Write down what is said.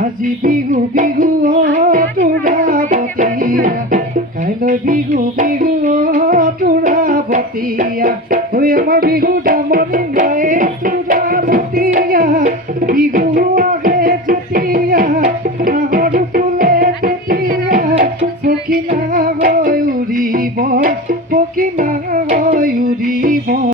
আজি বিহু বিহু তোৰা বতীয়া কাইলৈ বিহু বিহু তোৰা বতীয়া হৈ আমাৰ বিহু দামনি নাই তোৰা বতীয়া বিহু